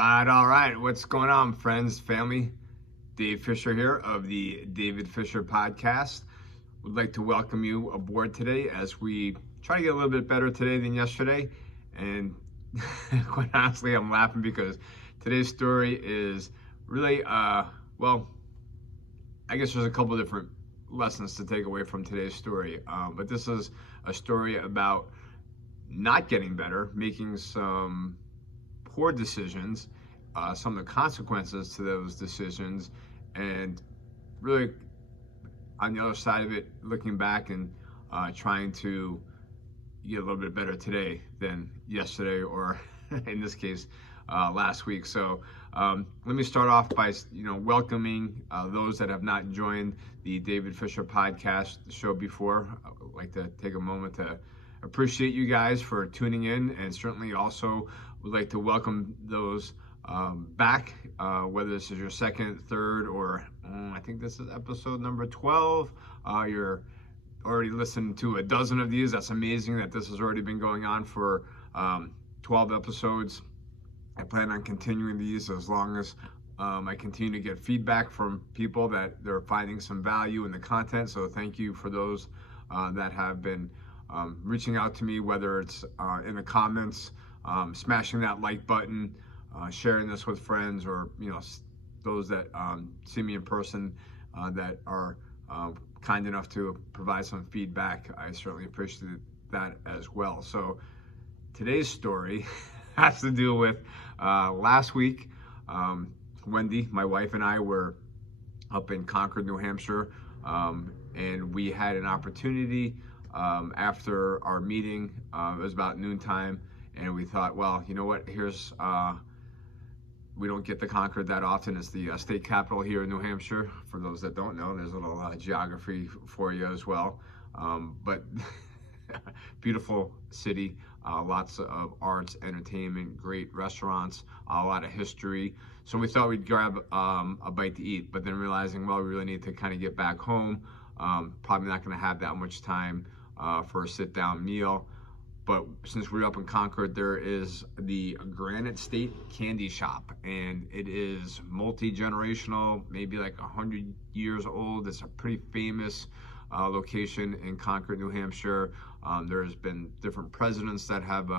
All right. What's going on, friends, family? Dave Fisher here of the David Fisher Podcast. Would like to welcome you aboard today as we try to get a little bit better today than yesterday. And quite honestly, I'm laughing because today's story is really, well, I guess there's a couple of different lessons to take away from today's story. But this is a story about not getting better, making some poor decisions, some of the consequences to those decisions, and really on the other side of it, looking back and trying to get a little bit better today than yesterday, or in this case, last week. So let me start off by welcoming those that have not joined the David Fisher Podcast show before. I would like to take a moment to appreciate you guys for tuning in, and certainly also would like to welcome those back, whether this is your second, third, or I think this is episode number 12. You're already listened to a dozen of these. That's amazing that this has already been going on for 12 episodes. I plan on continuing these as long as I continue to get feedback from people that they're finding some value in the content. So thank you for those that have been reaching out to me, whether it's in the comments, smashing that like button, sharing this with friends, or those that see me in person that are kind enough to provide some feedback. I certainly appreciate that as well. So today's story has to do with last week. Wendy, my wife, and I were up in Concord, New Hampshire, and we had an opportunity after our meeting. It was about noontime, and we thought, well, you know what, we don't get to Concord that often. It's the state capital here in New Hampshire. For those that don't know, there's a little geography for you as well. But beautiful city, lots of arts, entertainment, great restaurants, a lot of history. So we thought we'd grab a bite to eat, but then realizing, well, we really need to kind of get back home. Probably not going to have that much time for a sit-down meal. But since we're up in Concord, there is the Granite State Candy Shop, and it is multi-generational, maybe like 100 years old. It's a pretty famous location in Concord, New Hampshire. There's been different presidents that have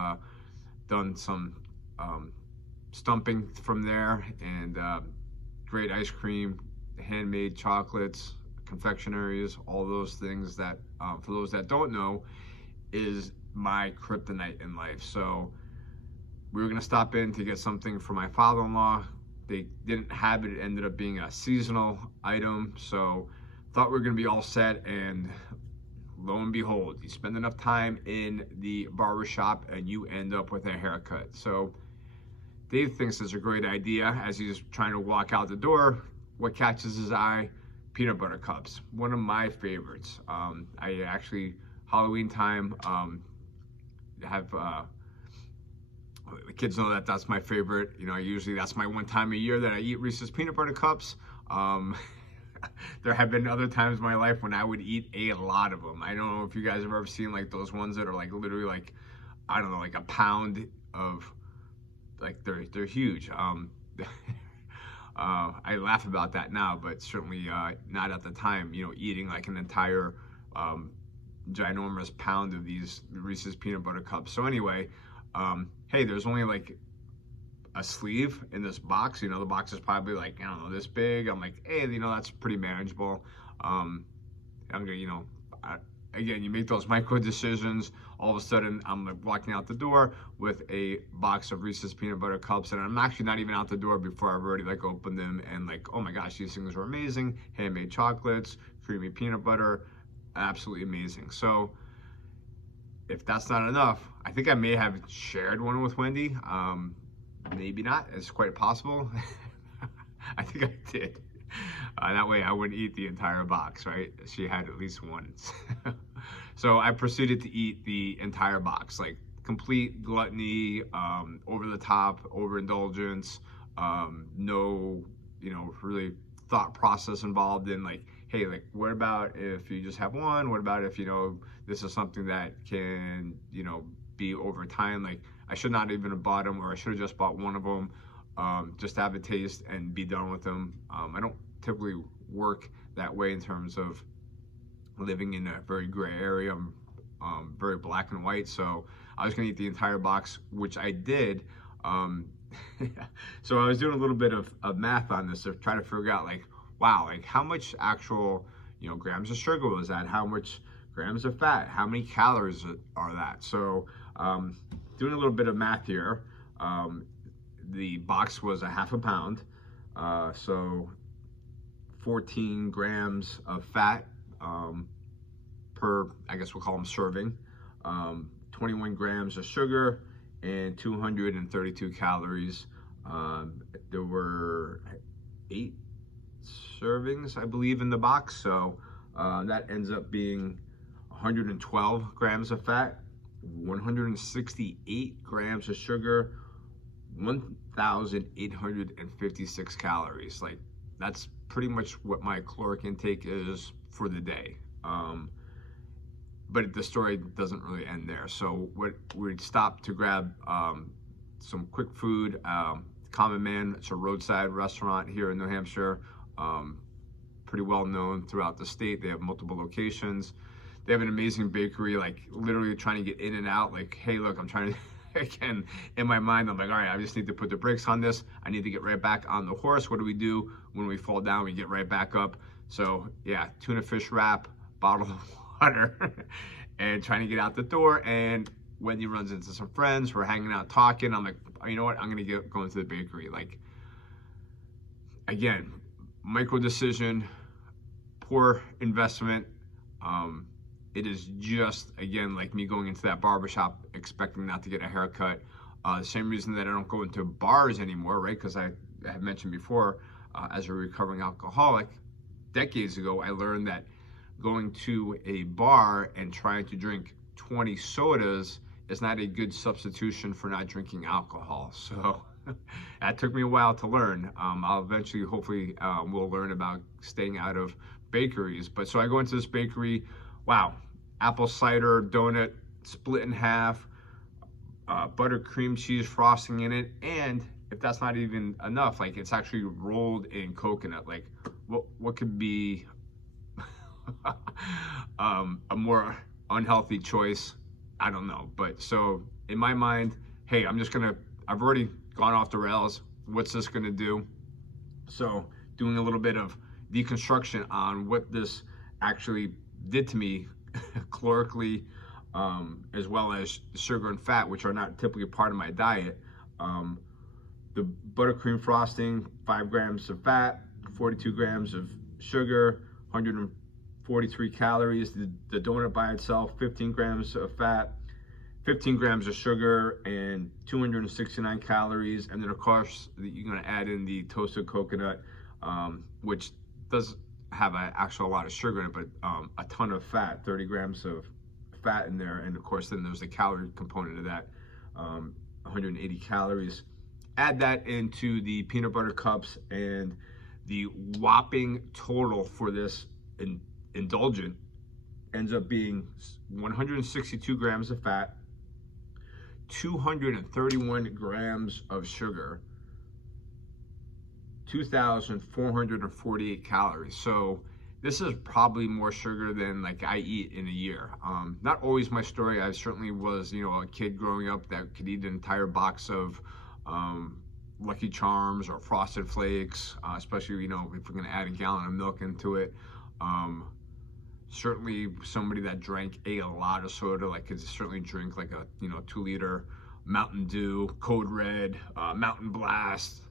done some stumping from there, and great ice cream, handmade chocolates, confectionaries, all those things that, for those that don't know, is my kryptonite in life. So we were going to stop in to get something for my father-in-law. They didn't have it. It ended up being a seasonal item, so thought we were going to be all set, and lo and behold, you spend enough time in the barber shop and you end up with a haircut. So Dave thinks it's a great idea. As he's trying to walk out the door, what catches his eye? Peanut butter cups, one of my favorites. I actually, Halloween time, have the kids know that that's my favorite. Usually that's my one time a year that I eat Reese's peanut butter cups. There have been other times in my life when I would eat a lot of them. I don't know if you guys have ever seen like those ones that are like literally like, I don't know, like a pound of, like they're huge. I laugh about that now, but certainly not at the time, eating like an entire ginormous pound of these Reese's peanut butter cups. So anyway, hey, there's only like a sleeve in this box. The box is probably like, I don't know, this big. I'm like, hey, that's pretty manageable. I'm gonna, again, you make those micro decisions. All of a sudden, I'm like walking out the door with a box of Reese's peanut butter cups, and I'm actually not even out the door before I've already like opened them and like, oh my gosh, these things are amazing. Handmade chocolates, creamy peanut butter, absolutely amazing. So if that's not enough, I think I may have shared one with Wendy. Maybe not. It's quite possible. I think I did. That way I wouldn't eat the entire box, right? She had at least one. So I proceeded to eat the entire box, like complete gluttony, over the top, overindulgence, no, really thought process involved in like, hey, like, what about if you just have one? What about if, this is something that can, be over time? Like, I should not even have bought them, or I should have just bought one of them. just to have a taste and be done with them. I don't typically work that way in terms of living in a very gray area. I'm very black and white, so I was gonna eat the entire box, which I did. So I was doing a little bit of math on this, of trying to figure out, like, wow, like how much actual, grams of sugar was that? How much grams of fat? How many calories are that? So doing a little bit of math here, the box was a half a pound, so 14 grams of fat per, I guess we'll call them serving, 21 grams of sugar, and 232 calories. There were 8 servings, I believe, in the box, so that ends up being 112 grams of fat, 168 grams of sugar, 1,856 calories. Like, that's pretty much what my caloric intake is for the day. But the story doesn't really end there. So we'd stop to grab some quick food. Common Man, it's a roadside restaurant here in New Hampshire, pretty well known throughout the state. They have multiple locations. They have an amazing bakery, like literally trying to get in and out. Like, hey, look, I'm trying to, again, in my mind, I'm like, all right, I just need to put the brakes on this. I need to get right back on the horse. What do we do when we fall down? We get right back up. So yeah, tuna fish wrap, bottle of water, and trying to get out the door. And Wendy runs into some friends. We're hanging out talking. I'm like, you know what? I'm gonna go into the bakery. Like, again, micro decision, poor investment. It is just, again, like me going into that barbershop expecting not to get a haircut. The same reason that I don't go into bars anymore, right? Because I have mentioned before, as a recovering alcoholic, decades ago, I learned that going to a bar and trying to drink 20 sodas is not a good substitution for not drinking alcohol. So that took me a while to learn. I'll eventually, hopefully, we'll learn about staying out of bakeries. But so I go into this bakery, wow, apple cider donut split in half, butter cream cheese frosting in it, and if that's not even enough, like, it's actually rolled in coconut. Like, what could be a more unhealthy choice? I don't know. But so in my mind, hey, I've already gone off the rails. What's this gonna do? So doing a little bit of deconstruction on what this actually did to me calorically, as well as sugar and fat, which are not typically part of my diet. The buttercream frosting, 5 grams of fat, 42 grams of sugar, 143 calories. The donut by itself, 15 grams of fat, 15 grams of sugar, and 269 calories. And then, of course, you're going to add in the toasted coconut, which does have an actual lot of sugar in it, but a ton of fat, 30 grams of fat in there. And of course, then there's the calorie component of that, 180 calories. Add that into the peanut butter cups, and the whopping total for this indulgent ends up being 162 grams of fat, 231 grams of sugar, 2,448 calories. So this is probably more sugar than like I eat in a year. Not always my story. I certainly was, a kid growing up that could eat an entire box of Lucky Charms or Frosted Flakes, especially, if we're gonna add a gallon of milk into it. Certainly somebody that drank a lot of soda, like could certainly drink like a 2-liter Mountain Dew, Code Red, Mountain Blast.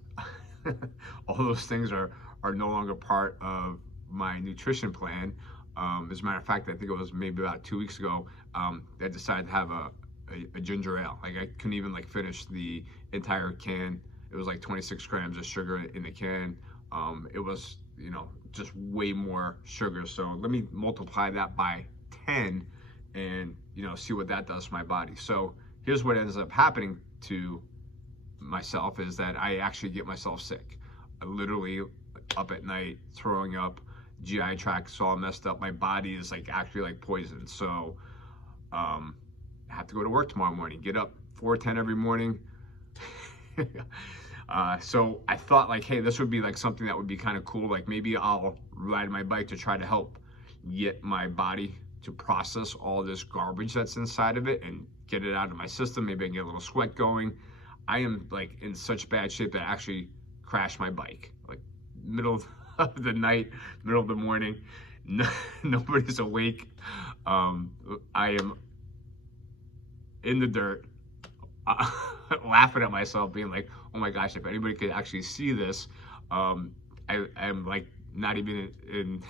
All those things are no longer part of my nutrition plan. As a matter of fact, I think it was maybe about 2 weeks ago, I decided to have a ginger ale. Like, I couldn't even finish the entire can. It was like 26 grams of sugar in the can. It was, just way more sugar. So let me multiply that by 10 and, see what that does to my body. So here's what ends up happening to myself is that I actually get myself sick. I literally up at night, throwing up, GI tract's all messed up. My body is actually poisoned. So I have to go to work tomorrow morning, get up 4:10 every morning. So I thought like, hey, this would be like something that would be kind of cool. Like maybe I'll ride my bike to try to help get my body to process all this garbage that's inside of it and get it out of my system. Maybe I can get a little sweat going. I am like in such bad shape that I actually crashed my bike, like middle of the night, middle of the morning. No, nobody's awake. I am in the dirt, laughing at myself, being like, oh my gosh, if anybody could actually see this, I'm like not even in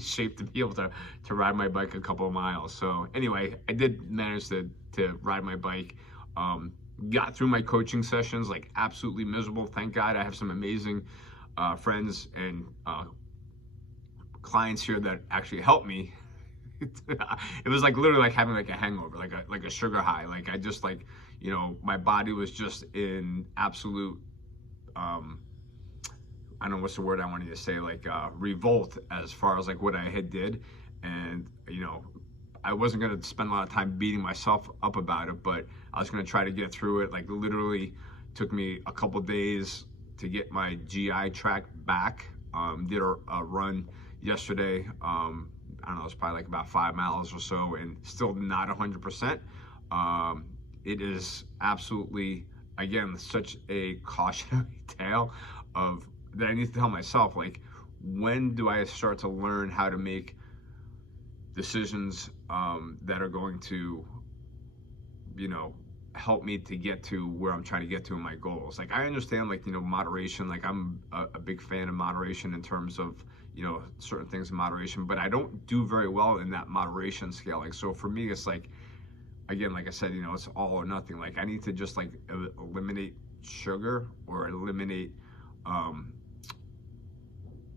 shape to be able to ride my bike a couple of miles. So anyway, I did manage to ride my bike. Got through my coaching sessions like absolutely miserable. Thank God I have some amazing friends and clients here that actually helped me. It was like literally like having like a hangover, like a sugar high. Like I just like, you know, my body was just in absolute I don't know what's the word I wanted to say, like revolt as far as like what I had did. And you know, I wasn't going to spend a lot of time beating myself up about it, but I was going to try to get through it. Like literally took me a couple days to get my GI tract back. Did a run yesterday. I don't know, it's probably like about 5 miles or so, and still not 100%. It is absolutely, again, such a cautionary tale of that I need to tell myself, like, when do I start to learn how to make decisions that are going to, you know, help me to get to where I'm trying to get to in my goals. Like I understand, like, you know, moderation, like I'm a big fan of moderation in terms of, you know, certain things in moderation, but I don't do very well in that moderation scale. Like, so for me, it's like, again, like I said, you know, it's all or nothing. Like I need to just like eliminate sugar or eliminate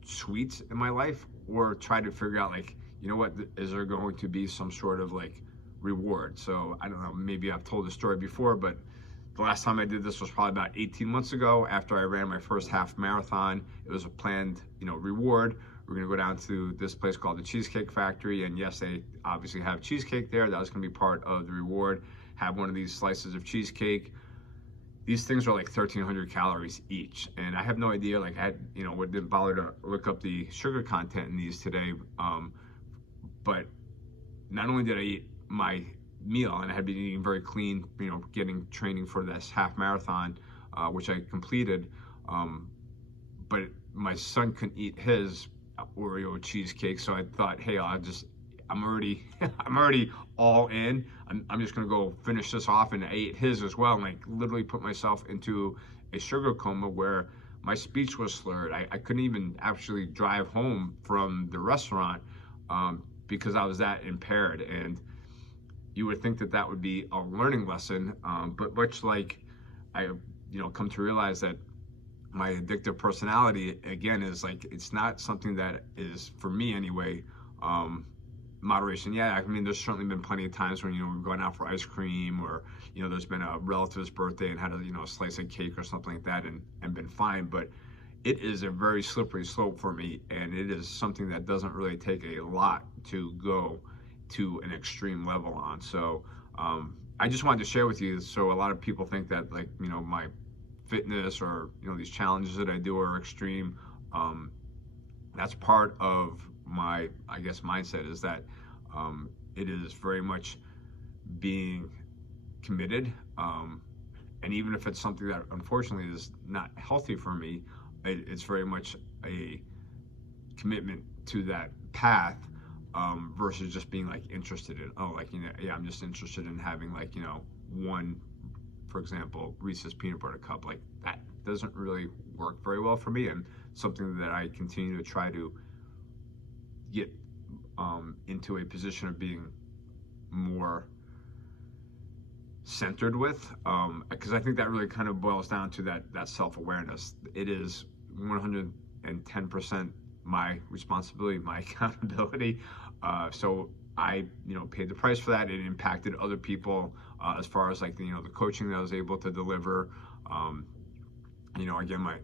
sweets in my life, or try to figure out like, you know what, is there going to be some sort of like reward? So I don't know, maybe I've told the story before, but the last time I did this was probably about 18 months ago after I ran my first half marathon. It was a planned, you know, reward. We're gonna go down to this place called the Cheesecake Factory, and yes, they obviously have cheesecake there. That was gonna be part of the reward. Have one of these slices of cheesecake. These things are like 1,300 calories each, and I have no idea. Like I had, you know, didn't bother to look up the sugar content in these today. But not only did I eat my meal, and I had been eating very clean, you know, getting training for this half marathon, which I completed, but my son couldn't eat his Oreo cheesecake, so I thought, hey, I'm already I'm already all in. I'm just gonna go finish this off, and I ate his as well, and like literally put myself into a sugar coma where my speech was slurred. I couldn't even actually drive home from the restaurant because I was that impaired. And you would think that that would be a learning lesson, but much like I, you know, come to realize that my addictive personality, again, is like, it's not something that is, for me anyway, moderation. Yeah, I mean, there's certainly been plenty of times when, you know, we've gone out for ice cream, or, you know, there's been a relative's birthday and had a, you know, a slice of cake or something like that, and been fine. But it is a very slippery slope for me, and it is something that doesn't really take a lot to go to an extreme level on. So I just wanted to share with you, so a lot of people think that, like, you know, my fitness or, you know, these challenges that I do are extreme. That's part of my, I guess, mindset, is that it is very much being committed, and even if it's something that unfortunately is not healthy for me, it's very much a commitment to that path, versus just being like interested in, oh, like, you know, yeah, I'm just interested in having, like, you know, one, for example, Reese's peanut butter cup. Like, that doesn't really work very well for me, and something that I continue to try to get into a position of being more centered with, because I think that really kind of boils down to that self-awareness. It is 110% my responsibility, my accountability. So I, you know, paid the price for that. It impacted other people as far as, like, you know, the coaching that I was able to deliver. You know, again, my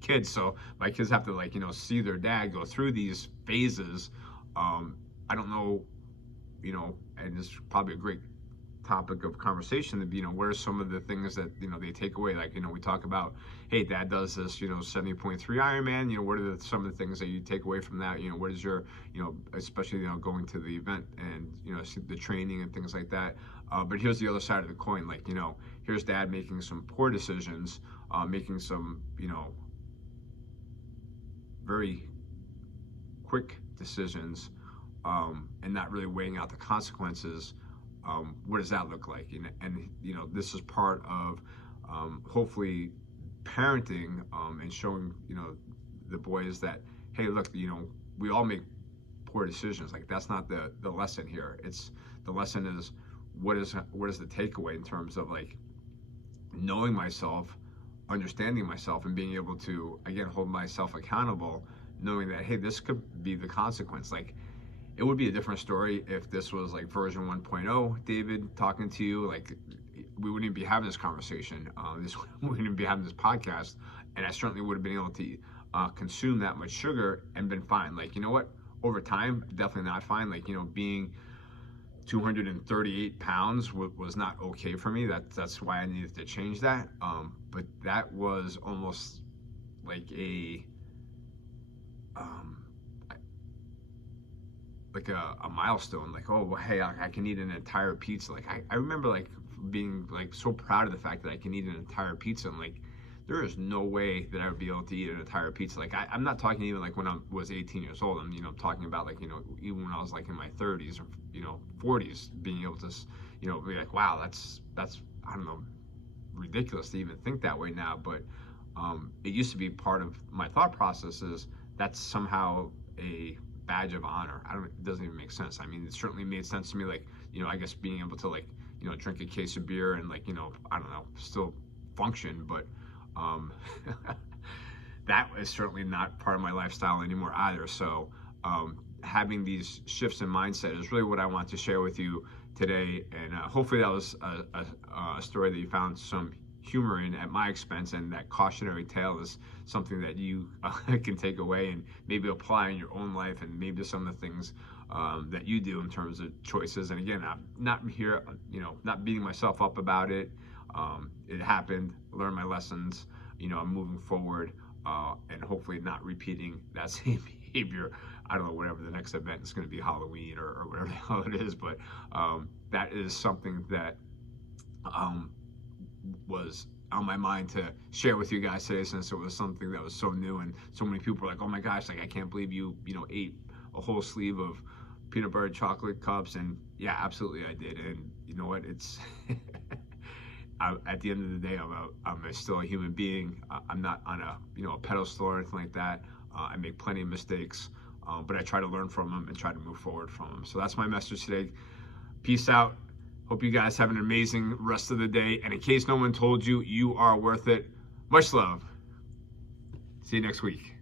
kids, so my kids have to, like, you know, see their dad go through these phases. I don't know, you know, and it's probably a great topic of conversation to be, what are some of the things that, they take away? Like, we talk about, hey, dad does this, 70.3 Ironman, what are some of the things that you take away from that? What is your, especially, going to the event and, the training and things like that. But here's the other side of the coin. Like, here's dad making some poor decisions, making some, very quick decisions, and not really weighing out the consequences. What does that look like? And this is part of hopefully parenting, and showing the boys that, hey, look, we all make poor decisions. Like, that's not the lesson here. It's the lesson is what is the takeaway in terms of, like, knowing myself, understanding myself, and being able to, again, hold myself accountable, knowing that, hey, this could be the consequence. Like, it would be a different story if this was like version 1.0 David talking to you. Like, we wouldn't even be having this conversation. We wouldn't even be having this podcast, and I certainly would have been able to consume that much sugar and been fine. Like, what? Over time, definitely not fine. Like, being 238 pounds was not okay for me. That's why I needed to change that. But that was almost like a milestone. Like, oh, well, hey, I can eat an entire pizza. Like, I remember, like, being, like, so proud of the fact that I can eat an entire pizza, and, like, there is no way that I would be able to eat an entire pizza. Like, I'm not talking even like when I was 18 years old. I'm talking about, like, even when I was like in my 30s or 40s, being able to be like, wow, that's I don't know, ridiculous to even think that way now. But it used to be part of my thought processes. That's somehow a badge of honor. It doesn't even make sense. I mean, it certainly made sense to me, like, I guess being able to, like, drink a case of beer and, like, I don't know, still function, but that is certainly not part of my lifestyle anymore either. So having these shifts in mindset is really what I want to share with you today, and hopefully that was a story that you found some humor in at my expense, and that cautionary tale is something that you can take away and maybe apply in your own life, and maybe some of the things that you do in terms of choices. And again, I'm not here, not beating myself up about it. It happened, learned my lessons, I'm moving forward, and hopefully not repeating that same behavior. I don't know, whatever the next event is going to be, Halloween or whatever the hell it is, but that is something that was on my mind to share with you guys today, since it was something that was so new, and so many people were like, oh my gosh, like, I can't believe you ate a whole sleeve of peanut butter chocolate cups. And yeah, absolutely I did. And you know what, it's at the end of the day, I'm still a human being. I'm not on a pedestal or anything like that. I make plenty of mistakes, but I try to learn from them and try to move forward from them. So that's my message today. Peace out. Hope you guys have an amazing rest of the day. And in case no one told you, you are worth it. Much love. See you next week.